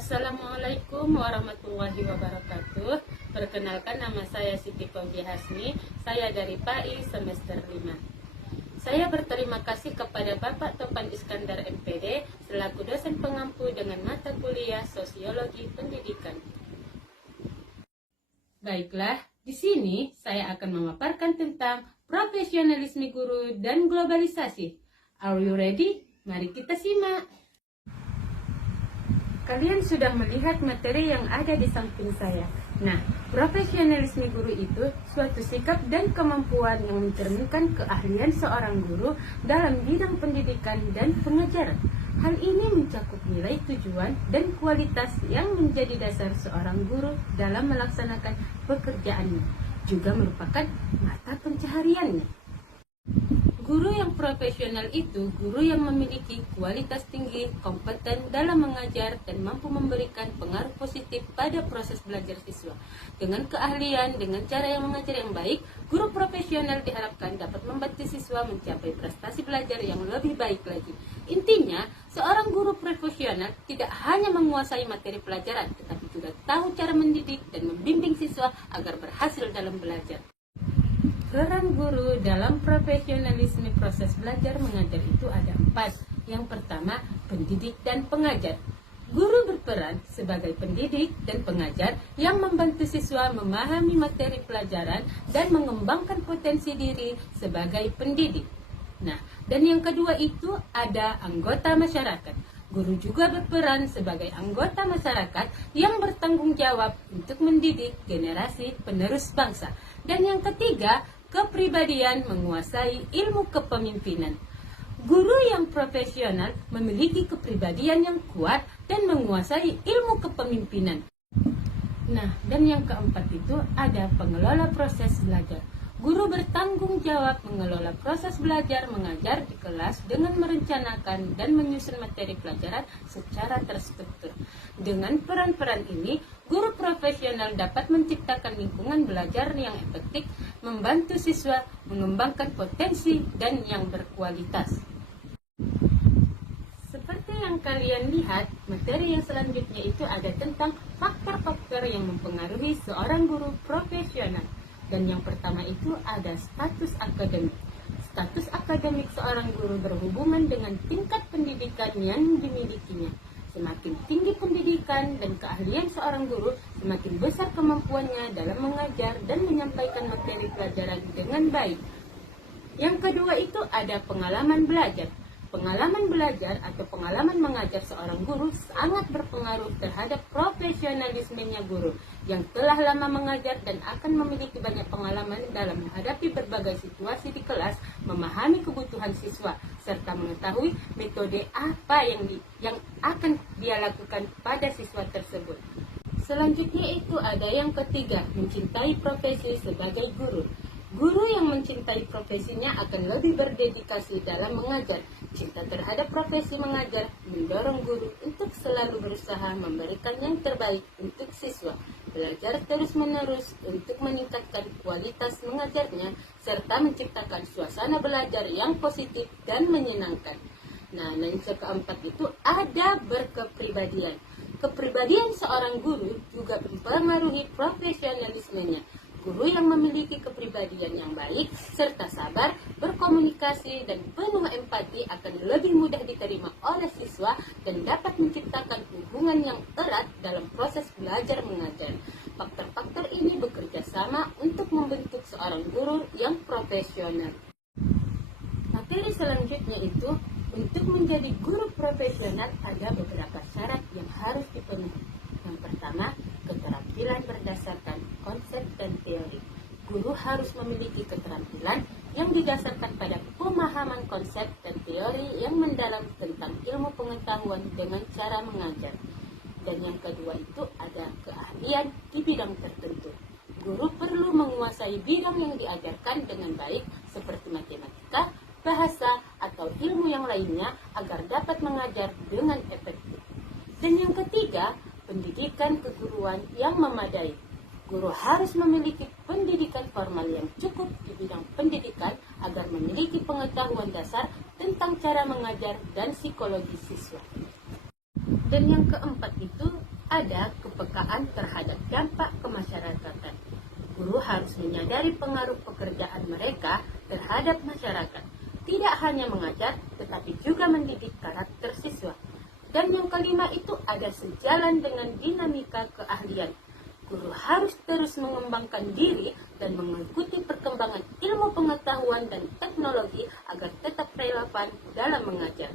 Assalamualaikum warahmatullahi wabarakatuh. Perkenalkan, nama saya Siti Fauzia Hasmi. Saya dari PAI semester 5. Saya berterima kasih kepada Bapak Topan Iskandar MPD selaku dosen pengampu dengan mata kuliah Sosiologi Pendidikan. Baiklah, di sini saya akan memaparkan tentang profesionalisme guru dan globalisasi. Are you ready? Mari kita simak. Kalian sudah melihat materi yang ada di samping saya. Nah, profesionalisme guru itu suatu sikap dan kemampuan yang mencerminkan keahlian seorang guru dalam bidang pendidikan dan pengajaran. Hal ini mencakup nilai, tujuan, dan kualitas yang menjadi dasar seorang guru dalam melaksanakan pekerjaannya. Juga merupakan mata pencahariannya. Guru yang profesional itu guru yang memiliki kualitas tinggi, kompeten dalam mengajar, dan mampu memberikan pengaruh positif pada proses belajar siswa. Dengan keahlian, dengan cara yang mengajar yang baik, guru profesional diharapkan dapat membantu siswa mencapai prestasi belajar yang lebih baik lagi. Intinya, seorang guru profesional tidak hanya menguasai materi pelajaran, tetapi juga tahu cara mendidik dan membimbing siswa agar berhasil dalam belajar. Peran guru dalam profesionalisme proses belajar mengajar itu ada 4. Yang pertama, pendidik dan pengajar. Guru berperan sebagai pendidik dan pengajar yang membantu siswa memahami materi pelajaran dan mengembangkan potensi diri sebagai pendidik. Nah, dan yang kedua itu ada anggota masyarakat. Guru juga berperan sebagai anggota masyarakat yang bertanggung jawab untuk mendidik generasi penerus bangsa. Dan yang ketiga, kepribadian menguasai ilmu kepemimpinan. Guru yang profesional memiliki kepribadian yang kuat dan menguasai ilmu kepemimpinan. Nah, dan yang keempat itu ada pengelola proses belajar. Guru bertanggung jawab mengelola proses belajar mengajar di kelas dengan merencanakan dan menyusun materi pelajaran secara terstruktur. Dengan peran-peran ini, guru profesional dapat menciptakan lingkungan belajar yang efektif, membantu siswa mengembangkan potensi dan yang berkualitas. Seperti yang kalian lihat, materi yang selanjutnya itu ada tentang faktor-faktor yang mempengaruhi seorang guru profesional. Dan yang pertama itu ada status akademik. Status akademik seorang guru berhubungan dengan tingkat pendidikan yang dimilikinya. Semakin tinggi pendidikan dan keahlian seorang guru, semakin besar kemampuannya dalam mengajar dan menyampaikan materi pelajaran dengan baik. Yang kedua itu ada pengalaman belajar. Pengalaman belajar atau pengalaman mengajar seorang guru sangat berpengaruh terhadap profesionalismenya guru yang telah lama mengajar dan akan memiliki banyak pengalaman dalam menghadapi berbagai situasi di kelas, memahami kebutuhan siswa, serta mengetahui metode apa yang akan dia lakukan pada siswa tersebut. Selanjutnya itu ada yang ketiga, mencintai profesi sebagai guru. Guru yang mencintai profesinya akan lebih berdedikasi dalam mengajar. Cinta terhadap profesi mengajar mendorong guru untuk selalu berusaha memberikan yang terbaik untuk siswa, belajar terus-menerus untuk meningkatkan kualitas mengajarnya, serta menciptakan suasana belajar yang positif dan menyenangkan. Nah, yang keempat itu ada berkepribadian. Kepribadian seorang guru juga mempengaruhi profesionalismenya. Guru yang memiliki kepribadian yang baik, serta sabar, berkomunikasi, dan penuh empati akan lebih mudah diterima oleh siswa dan dapat menciptakan hubungan yang erat dalam proses belajar mengajar. Faktor-faktor ini bekerja sama untuk membentuk seorang guru yang profesional. Materi selanjutnya itu, untuk menjadi guru profesional ada beberapa syarat yang harus dipenuhi. Yang pertama, keterampilan berdasarkan konsep dan teori. Guru harus memiliki keterampilan yang didasarkan pada pemahaman konsep dan teori yang mendalam tentang ilmu pengetahuan dengan cara mengajar. Dan yang kedua itu ada keahlian di bidang tertentu. Guru perlu menguasai bidang yang diajarkan dengan baik seperti matematika, bahasa, atau ilmu yang lainnya agar dapat mengajar dengan efektif. Dan yang ketiga, pendidikan keguruan yang memadai. Guru harus memiliki pendidikan formal yang cukup di bidang pendidikan agar memiliki pengetahuan dasar tentang cara mengajar dan psikologi siswa. Dan yang keempat itu ada kepekaan terhadap dampak kemasyarakatan. Guru harus menyadari pengaruh pekerjaan mereka terhadap masyarakat. Tidak hanya mengajar, tetapi juga mendidik karakter siswa. Dan yang kelima itu ada sejalan dengan dinamika keahlian. Guru harus terus mengembangkan diri dan mengikuti perkembangan ilmu pengetahuan dan teknologi agar tetap relevan dalam mengajar.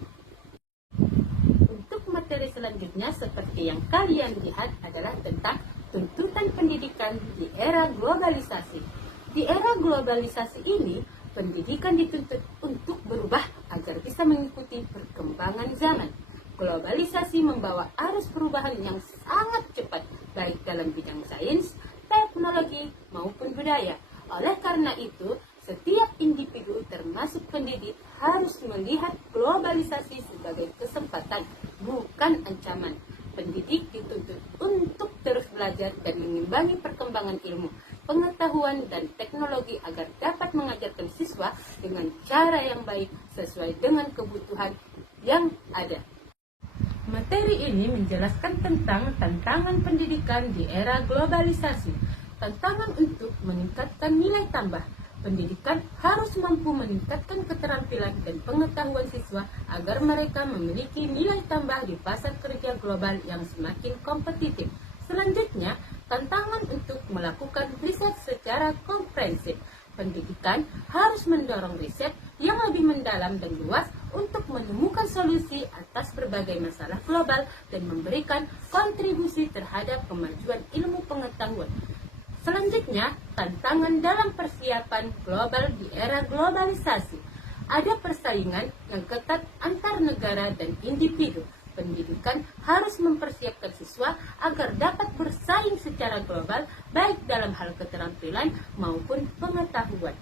Untuk materi selanjutnya seperti yang kalian lihat adalah tentang tuntutan pendidikan di era globalisasi. Di era globalisasi ini, pendidikan dituntut untuk berubah agar bisa mengikuti perkembangan zaman. Globalisasi membawa arus perubahan yang sangat cepat, baik dalam bidang sains, teknologi, maupun budaya. Oleh karena itu, setiap individu termasuk pendidik harus melihat globalisasi sebagai kesempatan, bukan ancaman. Pendidik dituntut untuk terus belajar dan mengimbangi perkembangan ilmu, pengetahuan, dan teknologi agar dapat mengajarkan siswa dengan cara yang baik sesuai dengan kebutuhan yang ada. Materi ini menjelaskan tentang tantangan pendidikan di era globalisasi. Tantangan untuk meningkatkan nilai tambah. Pendidikan harus mampu meningkatkan keterampilan dan pengetahuan siswa agar mereka memiliki nilai tambah di pasar kerja global yang semakin kompetitif. Selanjutnya, tantangan untuk melakukan riset secara komprehensif. Pendidikan harus mendorong riset yang lebih mendalam dan luas untuk menemukan solusi atas berbagai masalah global dan memberikan kontribusi terhadap kemajuan ilmu pengetahuan. Selanjutnya, tantangan dalam persiapan global di era globalisasi. Ada persaingan yang ketat antar negara dan individu. Pendidikan harus mempersiapkan siswa agar dapat bersaing secara global, baik dalam hal keterampilan maupun pengetahuan.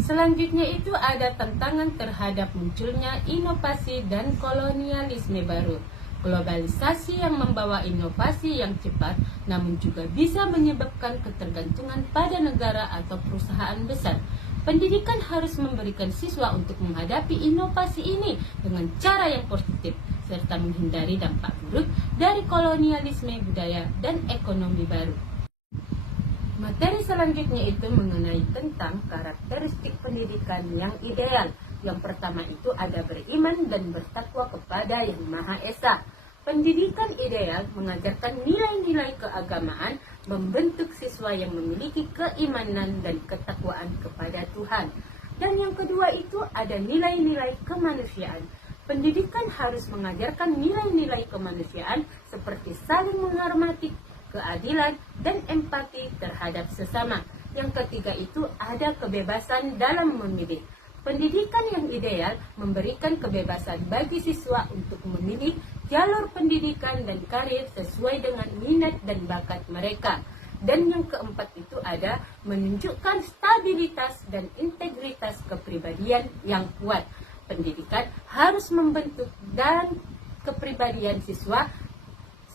Selanjutnya itu ada tantangan terhadap munculnya inovasi dan kolonialisme baru. Globalisasi yang membawa inovasi yang cepat, namun juga bisa menyebabkan ketergantungan pada negara atau perusahaan besar. Pendidikan harus memberikan siswa untuk menghadapi inovasi ini dengan cara yang positif, serta menghindari dampak buruk dari kolonialisme budaya dan ekonomi baru. Materi selanjutnya itu mengenai tentang karakteristik pendidikan yang ideal. Yang pertama itu ada beriman dan bertakwa kepada Yang Maha Esa. Pendidikan ideal mengajarkan nilai-nilai keagamaan, membentuk siswa yang memiliki keimanan dan ketakwaan kepada Tuhan. Dan yang kedua itu ada nilai-nilai kemanusiaan. Pendidikan harus mengajarkan nilai-nilai kemanusiaan seperti saling menghormati, keadilan, dan empati terhadap sesama. Yang ketiga itu ada kebebasan dalam memilih. Pendidikan yang ideal memberikan kebebasan bagi siswa untuk memilih jalur pendidikan dan karir sesuai dengan minat dan bakat mereka. Dan yang keempat itu ada menunjukkan stabilitas dan integritas kepribadian yang kuat. Pendidikan harus membentuk dan kepribadian siswa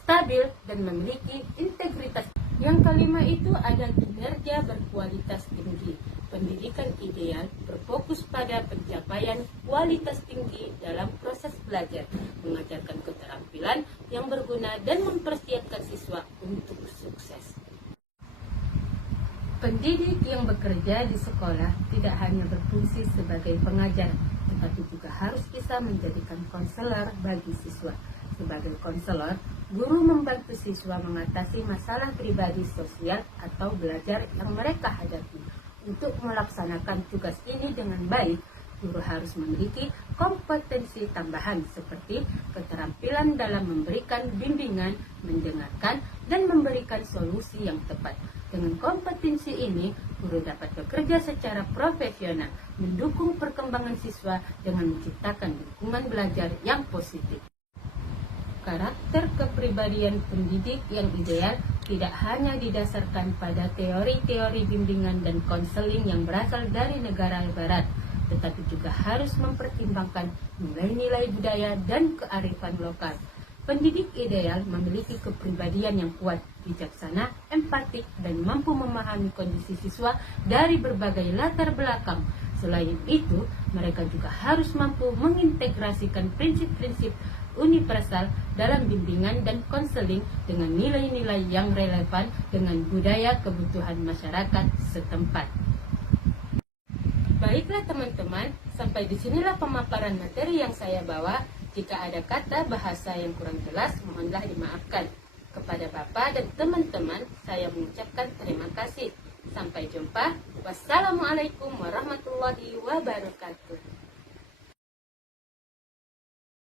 stabil dan memiliki integritas. Yang kelima itu ada kinerja berkualitas tinggi. Pendidikan ideal berfokus pada pencapaian kualitas tinggi dalam proses belajar, mengajarkan keterampilan yang berguna dan mempersiapkan siswa untuk sukses. Pendidik yang bekerja di sekolah tidak hanya berfungsi sebagai pengajar, tetapi juga harus bisa menjadikan konselor bagi siswa. Sebagai konselor, guru membantu siswa mengatasi masalah pribadi sosial atau belajar yang mereka hadapi. Untuk melaksanakan tugas ini dengan baik, guru harus memiliki kompetensi tambahan seperti keterampilan dalam memberikan bimbingan, mendengarkan, dan memberikan solusi yang tepat. Dengan kompetensi ini, guru dapat bekerja secara profesional, mendukung perkembangan siswa dengan menciptakan lingkungan belajar yang positif. Karakter kepribadian pendidik yang ideal tidak hanya didasarkan pada teori-teori bimbingan dan konseling yang berasal dari negara barat, tetapi juga harus mempertimbangkan nilai-nilai budaya dan kearifan lokal. Pendidik ideal memiliki kepribadian yang kuat, bijaksana, empatik, dan mampu memahami kondisi siswa dari berbagai latar belakang. Selain itu, mereka juga harus mampu mengintegrasikan prinsip-prinsip universal dalam bimbingan dan konseling dengan nilai-nilai yang relevan dengan budaya kebutuhan masyarakat setempat. Baiklah teman-teman, sampai disinilah pemaparan materi yang saya bawa. Jika ada kata bahasa yang kurang jelas, mohonlah dimaafkan. Kepada Bapak dan teman-teman, saya mengucapkan terima kasih. Sampai jumpa. Wassalamualaikum warahmatullahi wabarakatuh.